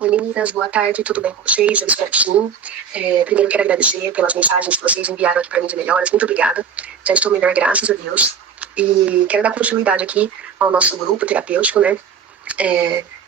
Oi meninas, boa tarde, tudo bem com vocês? Eu espero que sim. Primeiro quero agradecer pelas mensagens que vocês enviaram aqui para mim de melhoras, muito obrigada. Já estou melhor, graças a Deus. E quero dar continuidade aqui ao nosso grupo terapêutico, né?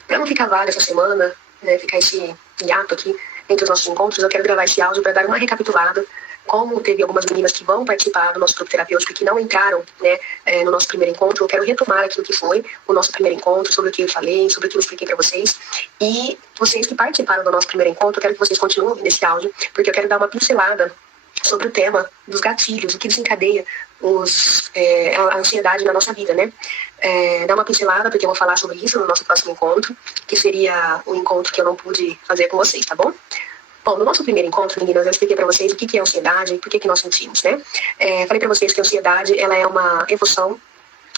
Para não ficar vaga essa semana, né, ficar esse hiato aqui entre os nossos encontros, eu quero gravar esse áudio para dar uma recapitulada. Como teve algumas meninas que vão participar do nosso grupo terapêutico e que não entraram, né, no nosso primeiro encontro, eu quero retomar aquilo que foi o nosso primeiro encontro, sobre o que eu falei, sobre o que eu expliquei para vocês. E vocês que participaram do nosso primeiro encontro, eu quero que vocês continuem nesse áudio, porque eu quero dar uma pincelada sobre o tema dos gatilhos, o que desencadeia a ansiedade na nossa vida, né? Dar uma pincelada, porque eu vou falar sobre isso no nosso próximo encontro, que seria o encontro que eu não pude fazer com vocês, tá bom? Bom, no nosso primeiro encontro, meninas, eu expliquei para vocês o que é ansiedade e por que nós sentimos, né? Falei para vocês que a ansiedade, ela é uma emoção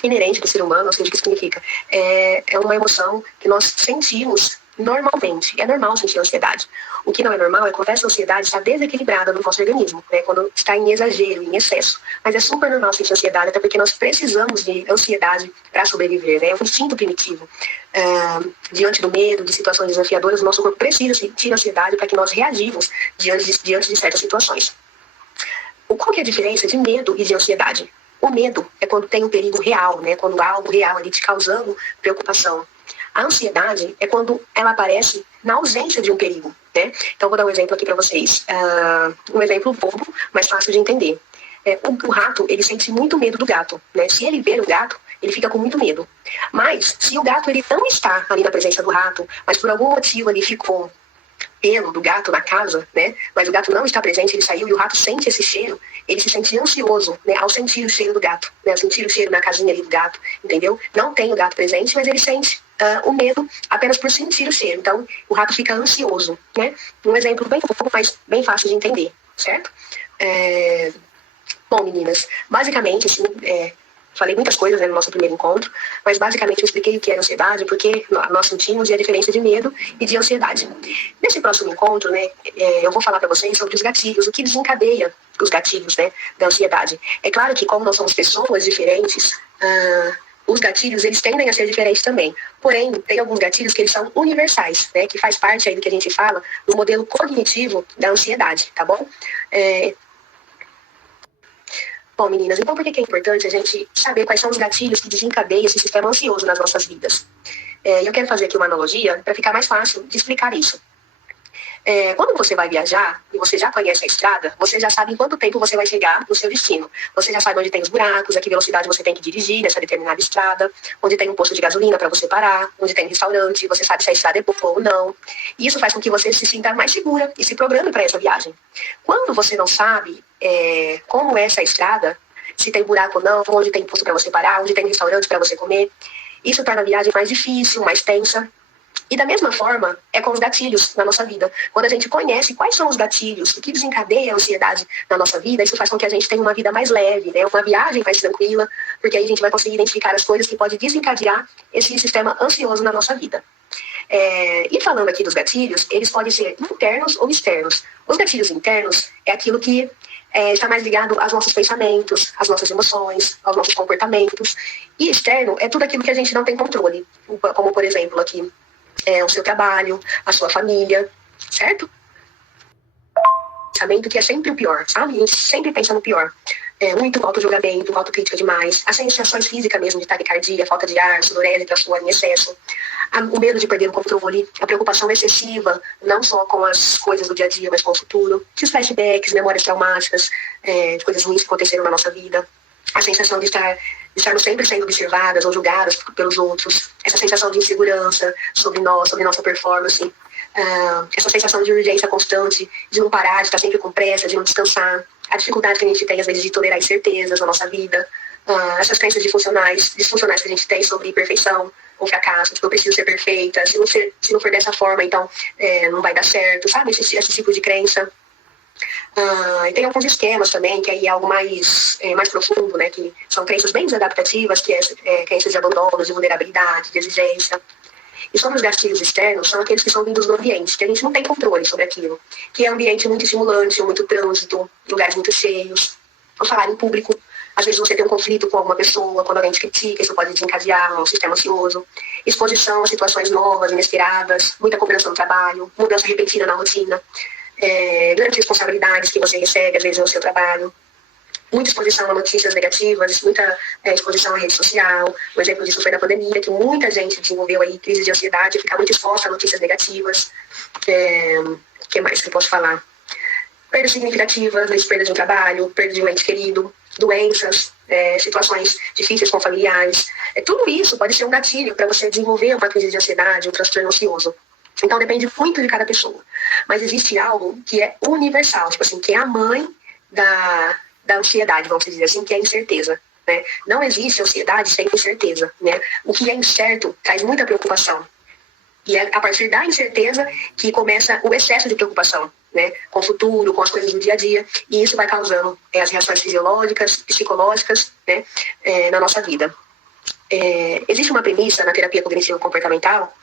inerente do ser humano, ou seja, o que significa? É uma emoção que nós sentimos normalmente. É normal sentir ansiedade. O que não é normal é quando essa ansiedade está desequilibrada no nosso organismo, né? Quando está em exagero, em excesso. Mas é super normal sentir ansiedade, até porque nós precisamos de ansiedade para sobreviver, né? É um instinto primitivo. Diante do medo, de situações desafiadoras, o nosso corpo precisa sentir ansiedade para que nós reagimos diante de certas situações. Qual que é a diferença de medo e de ansiedade? O medo é quando tem um perigo real, né? Quando há algo real ali te causando preocupação. A ansiedade é quando ela aparece na ausência de um perigo, né? Então, vou dar um exemplo aqui para vocês. Um exemplo bobo, mas fácil de entender. O rato, ele sente muito medo do gato, né? Se ele vê o gato, ele fica com muito medo. Mas, se o gato ele não está ali na presença do rato, mas por algum motivo ele ficou pelo do gato na casa, né? Mas o gato não está presente, ele saiu e o rato sente esse cheiro, ele se sente ansioso, né? Ao sentir o cheiro do gato, né? Ao sentir o cheiro na casinha ali do gato, entendeu? Não tem o gato presente, mas ele sente o medo apenas por sentir o cheiro. Então, o rato fica ansioso, né? Um exemplo bem pouco, mas bem fácil de entender, certo? Bom, meninas, basicamente, assim, falei muitas coisas, né, no nosso primeiro encontro, mas basicamente eu expliquei o que é ansiedade, porque nós sentimos e a diferença de medo e de ansiedade. Nesse próximo encontro, né, eu vou falar para vocês sobre os gatilhos, o que desencadeia os gatilhos, né, da ansiedade. É claro que como nós somos pessoas diferentes, os gatilhos, eles tendem a ser diferentes também. Porém, tem alguns gatilhos que eles são universais, né, que faz parte aí do que a gente fala do modelo cognitivo da ansiedade, tá bom? Bom, meninas, então por que é importante a gente saber quais são os gatilhos que desencadeiam esse sistema ansioso nas nossas vidas? Eu quero fazer aqui uma analogia para ficar mais fácil de explicar isso. Quando você vai viajar e você já conhece a estrada, você já sabe em quanto tempo você vai chegar no seu destino. Você já sabe onde tem os buracos, a que velocidade você tem que dirigir nessa determinada estrada, onde tem um posto de gasolina para você parar, onde tem um restaurante, você sabe se a estrada é boa ou não. E isso faz com que você se sinta mais segura e se programe para essa viagem. Quando você não sabe como é essa estrada, se tem buraco ou não, onde tem posto para você parar, onde tem restaurante para você comer, isso torna a viagem mais difícil, mais tensa. E da mesma forma, é com os gatilhos na nossa vida. Quando a gente conhece quais são os gatilhos, o que desencadeia a ansiedade na nossa vida, isso faz com que a gente tenha uma vida mais leve, né? Uma viagem mais tranquila, porque aí a gente vai conseguir identificar as coisas que podem desencadear esse sistema ansioso na nossa vida. E falando aqui dos gatilhos, eles podem ser internos ou externos. Os gatilhos internos é aquilo que está mais ligado aos nossos pensamentos, às nossas emoções, aos nossos comportamentos. E externo é tudo aquilo que a gente não tem controle, como por exemplo aqui, o seu trabalho, a sua família, certo? Sabendo que é sempre o pior, sabe? A gente sempre pensa no pior. Muito auto-julgamento, autocrítica demais, as sensações físicas mesmo de taquicardia, falta de ar, sudorese, suor em excesso, o medo de perder o controle, a preocupação excessiva, não só com as coisas do dia a dia, mas com o futuro, os flashbacks, memórias traumáticas, de coisas ruins que aconteceram na nossa vida, a sensação de estarmos sempre sendo observadas ou julgadas pelos outros, essa sensação de insegurança sobre nós, sobre nossa performance, essa sensação de urgência constante, de não parar, de estar sempre com pressa, de não descansar, a dificuldade que a gente tem às vezes de tolerar incertezas na nossa vida, essas crenças disfuncionais que a gente tem sobre perfeição ou fracasso, tipo, eu preciso ser perfeita, se não for dessa forma, então não vai dar certo, sabe? Esse tipo de crença. E tem alguns esquemas também, que aí é algo mais profundo, né? Que são crenças bem desadaptativas, que é crenças de abandono, de vulnerabilidade, de exigência. E sobre os gatilhos externos, são aqueles que são vindos do ambiente, que a gente não tem controle sobre aquilo. Que é um ambiente muito estimulante, muito trânsito, lugares muito cheios, ou falar em público, Às vezes você tem um conflito com alguma pessoa, quando alguém te critica, isso pode desencadear um sistema ansioso. Exposição a situações novas, inesperadas, muita cobrança no trabalho, mudança repentina na rotina, grandes responsabilidades que você recebe, às vezes, no seu trabalho. Muita exposição a notícias negativas, muita exposição à rede social. Um exemplo disso foi na pandemia, que muita gente desenvolveu aí crise de ansiedade, ficar muito exposta a notícias negativas. O que mais que eu posso falar? Perdas significativas, perda de um trabalho, perda de um ente querido, doenças, situações difíceis com familiares. Tudo isso pode ser um gatilho para você desenvolver uma crise de ansiedade, um transtorno ansioso. Então depende muito de cada pessoa. Mas existe algo que é universal, tipo assim, que é a mãe da ansiedade, vamos dizer assim, que é a incerteza. Né? Não existe ansiedade sem incerteza. Né? O que é incerto traz muita preocupação. E é a partir da incerteza que começa o excesso de preocupação, né? Com o futuro, com as coisas do dia a dia. E isso vai causando as reações fisiológicas, psicológicas, né? Na nossa vida. Existe uma premissa na terapia cognitivo-comportamental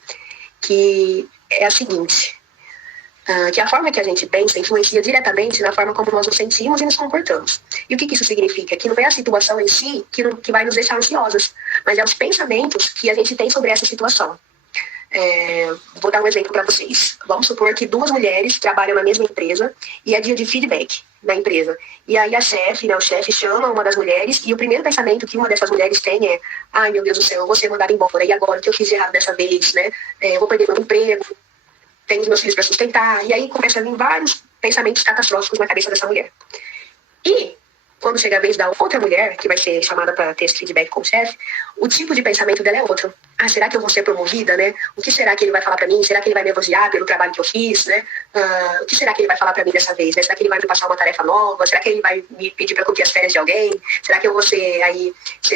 que é a seguinte, que a forma que a gente pensa influencia diretamente na forma como nós nos sentimos e nos comportamos. E o que isso significa? Que não é a situação em si que vai nos deixar ansiosas, mas é os pensamentos que a gente tem sobre essa situação. Vou dar um exemplo para vocês. Vamos supor que duas mulheres trabalham na mesma empresa e é dia de feedback na empresa. E aí a chefe, né, o chefe chama uma das mulheres e o primeiro pensamento que uma dessas mulheres tem é: ai meu Deus do céu, eu vou ser mandada embora. E agora o que eu fiz de errado dessa vez? Né? Eu vou perder meu emprego, tenho os meus filhos para sustentar. E aí começa a vir vários pensamentos catastróficos na cabeça dessa mulher. E quando chega a vez da outra mulher, que vai ser chamada para ter esse feedback com o chefe, o tipo de pensamento dela é outro. Será que eu vou ser promovida, né? O que será que ele vai falar para mim? Será que ele vai me elogiar pelo trabalho que eu fiz, né? O que será que ele vai falar para mim dessa vez, né? Será que ele vai me passar uma tarefa nova? Será que ele vai me pedir para cumprir as férias de alguém? Será que eu vou ser aí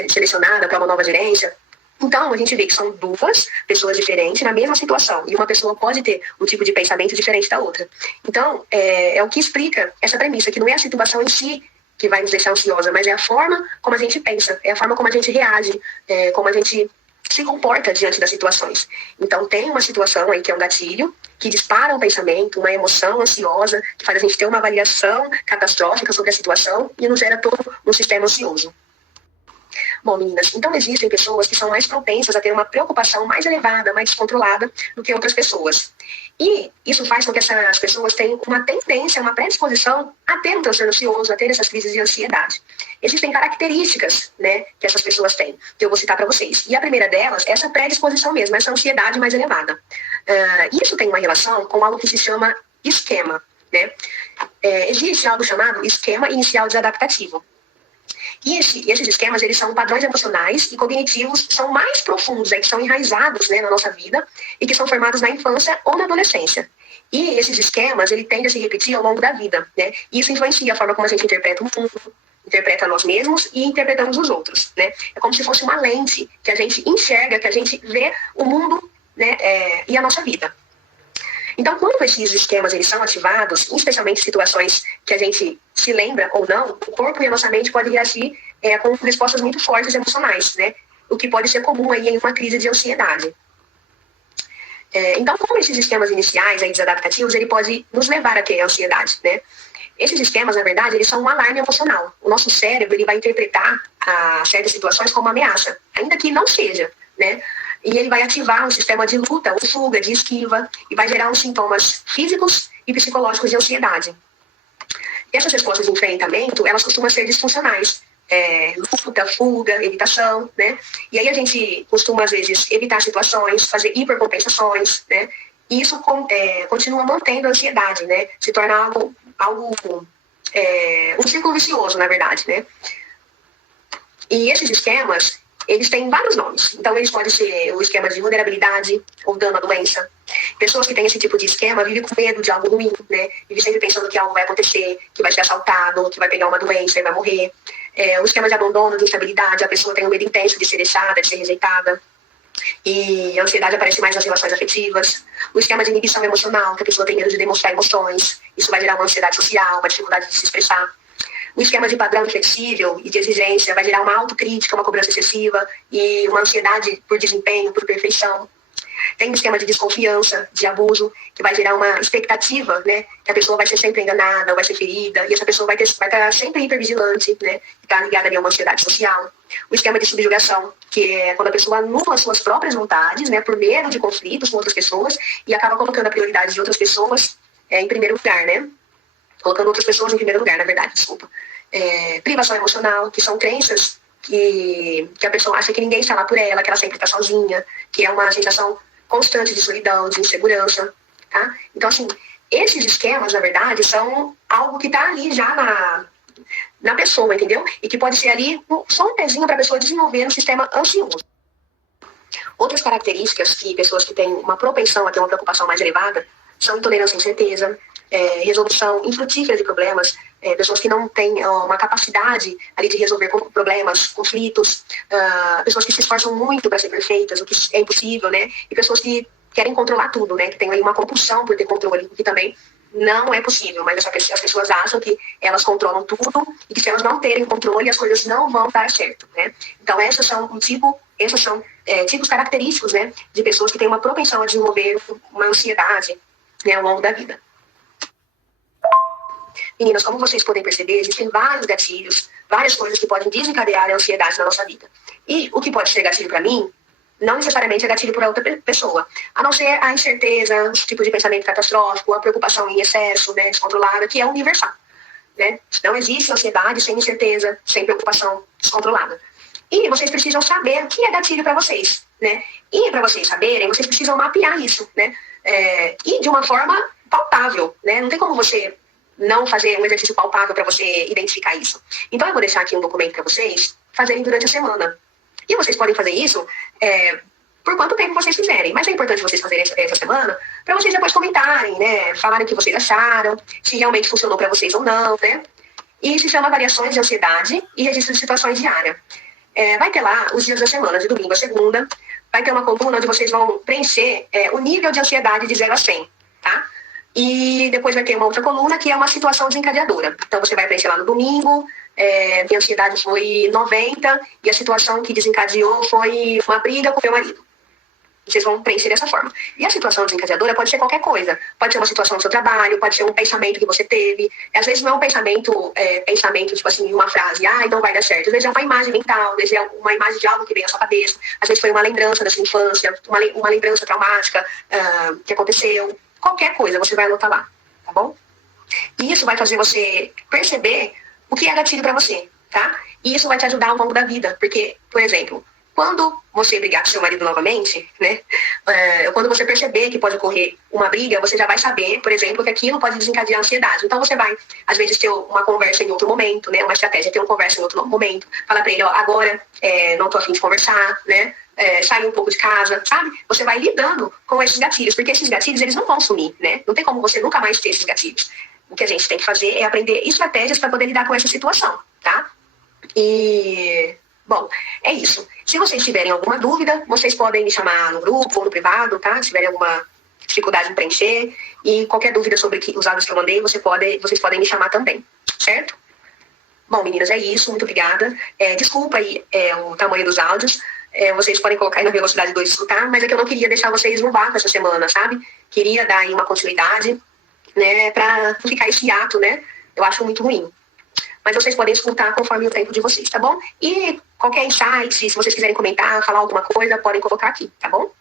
selecionada para uma nova gerência? Então, a gente vê que são duas pessoas diferentes na mesma situação. E uma pessoa pode ter um tipo de pensamento diferente da outra. Então, é o que explica essa premissa, que não é a situação em si que vai nos deixar ansiosa, mas é a forma como a gente pensa, é a forma como a gente reage, como a gente se comporta diante das situações. Então, tem uma situação aí que é um gatilho, que dispara um pensamento, uma emoção ansiosa, que faz a gente ter uma avaliação catastrófica sobre a situação e nos gera todo um sistema ansioso. Bom, meninas, então existem pessoas que são mais propensas a ter uma preocupação mais elevada, mais descontrolada do que outras pessoas. E isso faz com que essas pessoas tenham uma tendência, uma predisposição a ter um transtorno ansioso, a ter essas crises de ansiedade. Existem características, né, que essas pessoas têm, que eu vou citar para vocês. E a primeira delas é essa predisposição mesmo, essa ansiedade mais elevada. Isso tem uma relação com algo que se chama esquema, né? Existe algo chamado esquema inicial desadaptativo. E esses esquemas, eles são padrões emocionais e cognitivos, são mais profundos, que são enraizados, né, na nossa vida e que são formados na infância ou na adolescência. E esses esquemas, ele tende a se repetir ao longo da vida, né? E isso influencia a forma como a gente interpreta o mundo, interpreta nós mesmos e interpretamos os outros, né? É como se fosse uma lente que a gente enxerga, que a gente vê o mundo, né, e a nossa vida. Então, quando esses esquemas eles são ativados, especialmente em situações que a gente se lembra ou não, o corpo e a nossa mente podem reagir com respostas muito fortes emocionais, né? O que pode ser comum aí em uma crise de ansiedade. Então, como esses esquemas iniciais aí, desadaptativos, ele pode nos levar a ter ansiedade, né? Esses esquemas, na verdade, eles são um alarme emocional. O nosso cérebro ele vai interpretar certas situações como uma ameaça, ainda que não seja, né? E ele vai ativar um sistema de luta, ou fuga, de esquiva, e vai gerar uns sintomas físicos e psicológicos de ansiedade. E essas respostas de enfrentamento, elas costumam ser disfuncionais. Luta, fuga, evitação, né? E aí a gente costuma, às vezes, evitar situações, fazer hipercompensações, né? E isso continua mantendo a ansiedade, né? Se torna algo um círculo vicioso, na verdade, né? E esses esquemas, eles têm vários nomes. Então, eles podem ser o esquema de vulnerabilidade ou dano à doença. Pessoas que têm esse tipo de esquema vivem com medo de algo ruim, né? Vivem sempre pensando que algo vai acontecer, que vai ser assaltado, que vai pegar uma doença e vai morrer. O esquema de abandono, de instabilidade, a pessoa tem um medo intenso de ser deixada, de ser rejeitada. E a ansiedade aparece mais nas relações afetivas. O esquema de inibição emocional, que a pessoa tem medo de demonstrar emoções. Isso vai gerar uma ansiedade social, uma dificuldade de se expressar. O esquema de padrão flexível e de exigência vai gerar uma autocrítica, uma cobrança excessiva e uma ansiedade por desempenho, por perfeição. Tem um esquema de desconfiança, de abuso, que vai gerar uma expectativa, né? Que a pessoa vai ser sempre enganada, vai ser ferida, e essa pessoa vai estar sempre hipervigilante, né? Está ligada ali a uma ansiedade social. O esquema de subjugação, que é quando a pessoa anula suas próprias vontades, né? Por medo de conflitos com outras pessoas e acaba colocando a prioridade de outras pessoas em primeiro lugar, né? Colocando outras pessoas em primeiro lugar, na verdade, desculpa. Privação emocional, que são crenças que a pessoa acha que ninguém está lá por ela, que ela sempre está sozinha, que é uma sensação constante de solidão, de insegurança, tá? Então, assim, esses esquemas, na verdade, são algo que está ali já na pessoa, entendeu? E que pode ser ali só um pezinho para a pessoa desenvolver no sistema ansioso. Outras características que pessoas que têm uma propensão a ter uma preocupação mais elevada são intolerância à incerteza, resolução infrutífera de problemas, pessoas que não têm uma capacidade ali de resolver problemas, conflitos, pessoas que se esforçam muito para ser perfeitas, o que é impossível, né? E pessoas que querem controlar tudo, né? Que tem aí uma compulsão por ter controle, o que também não é possível, mas as pessoas acham que elas controlam tudo e que se elas não terem controle, as coisas não vão dar certo, né? Então, esses são tipos característicos, né? De pessoas que têm uma propensão a desenvolver uma ansiedade, né? Ao longo da vida. Meninas, como vocês podem perceber, existem vários gatilhos, várias coisas que podem desencadear a ansiedade na nossa vida. E o que pode ser gatilho para mim, não necessariamente é gatilho para outra pessoa. A não ser a incerteza, o tipo de pensamento catastrófico, a preocupação em excesso, né, descontrolada, que é universal. Né? Não existe ansiedade sem incerteza, sem preocupação descontrolada. E vocês precisam saber o que é gatilho para vocês. Né? E para vocês saberem, vocês precisam mapear isso. Né? E de uma forma palpável. Né? Não tem como você não fazer um exercício palpável para você identificar isso. Então eu vou deixar aqui um documento para vocês fazerem durante a semana. E vocês podem fazer isso por quanto tempo vocês quiserem. Mas é importante vocês fazerem essa semana para vocês depois comentarem, né? Falarem o que vocês acharam, se realmente funcionou para vocês ou não, né? E se chama Variações de Ansiedade e Registro de Situações Diária. Vai ter lá os dias da semana, de domingo a segunda. Vai ter uma coluna onde vocês vão preencher o nível de ansiedade de 0 a 100, tá? E depois vai ter uma outra coluna que é uma situação desencadeadora. Então você vai preencher lá no domingo, minha ansiedade foi 90 e a situação que desencadeou foi uma briga com meu marido. Vocês vão preencher dessa forma. E a situação desencadeadora pode ser qualquer coisa. Pode ser uma situação do seu trabalho, pode ser um pensamento que você teve. Às vezes não é um pensamento tipo assim, uma frase, não vai dar certo. Às vezes é uma imagem mental, às vezes é uma imagem de algo que veio à sua cabeça. Às vezes foi uma lembrança da sua infância, uma lembrança traumática que aconteceu. Qualquer coisa, você vai anotar lá, tá bom? E isso vai fazer você perceber o que é gatilho para você, tá? E isso vai te ajudar ao longo da vida, porque, por exemplo, quando você brigar com seu marido novamente, né? Quando você perceber que pode ocorrer uma briga, você já vai saber, por exemplo, que aquilo pode desencadear ansiedade. Então você vai, às vezes, ter uma conversa em outro momento, né? Uma estratégia é ter uma conversa em outro momento. Falar para ele, agora não tô a fim de conversar, né? Sair um pouco de casa, sabe? Você vai lidando com esses gatilhos, porque esses gatilhos, eles não vão sumir, né? Não tem como você nunca mais ter esses gatilhos. O que a gente tem que fazer é aprender estratégias para poder lidar com essa situação, tá? E, bom, é isso. Se vocês tiverem alguma dúvida, vocês podem me chamar no grupo ou no privado, tá? Se tiverem alguma dificuldade em preencher. E qualquer dúvida sobre os áudios que eu mandei, vocês podem me chamar também, certo? Bom, meninas, é isso. Muito obrigada. Desculpa aí o tamanho dos áudios. Vocês podem colocar aí na velocidade 2 escutar, mas é que eu não queria deixar vocês no vácuo essa semana, sabe? Queria dar aí uma continuidade, né? Pra não ficar esse hiato, né? Eu acho muito ruim. Mas vocês podem escutar conforme o tempo de vocês, tá bom? E qualquer insight, se vocês quiserem comentar, falar alguma coisa, podem colocar aqui, tá bom?